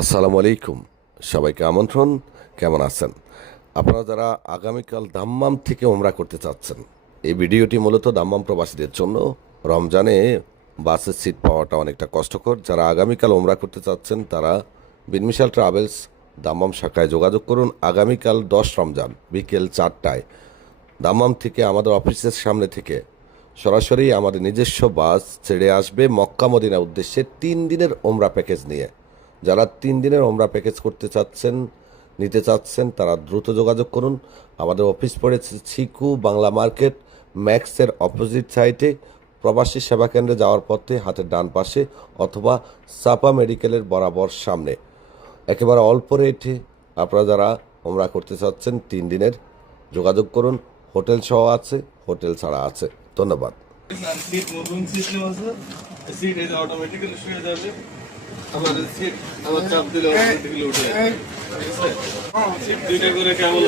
আসসালামু আলাইকুম, সবাইকে আমন্ত্রণ। কেমন আছেন আপনারা যারা আগামীকাল দাম্মাম থেকে ওমরা করতে চাচ্ছেন? এই ভিডিওটি মূলত দাম্মাম প্রবাসীদের জন্য। রমজানে বাসের সিট পাওয়াটা অনেকটা কষ্টকর। যারা আগামীকাল ওমরা করতে চাচ্ছেন তারা বিনমিশাল ট্রাভেলস দাম্মাম শাখায় যোগাযোগ করুন। আগামীকাল 10 রমজান বিকেল 4টায় দাম্মাম থেকে আমাদের অফিসের সামনে থেকে সরাসরি আমাদের নিজস্ব বাস ছেড়ে আসবে মক্কা মদিনা উদ্দেশ্যে 3 দিনের ওমরা প্যাকেজ নিয়ে। যারা 3 দিনের ওমরা প্যাকেজ নিতে চাচ্ছেন তারা দ্রুত যোগাযোগ করুন। আমাদের অফিস পড়েছে ছিকু বাংলা মার্কেট ম্যাক্সের অপোজিট সাইডে, প্রবাসী সেবা কেন্দ্রে যাওয়ার পথে হাতের ডান পাশে, অথবা সাপা মেডিকেলের বরাবর সামনে। একেবারে অল্প রেটে আপনারা যারা ওমরা করতে চাচ্ছেন 3 দিনের যোগাযোগ করুন। হোটেল সহ আছে, হোটেল ছাড়া আছে। ধন্যবাদ। সিট মুভিং সিস্টেম আছে, সিট এই অটোমেটিক্যালি শুয়ে যাবে। আবার সিট আবার চাপ দিলে অটোমেটিক্যালি উঠে যাবে। ঠিক আছে, সিট দুইটা করে কেমন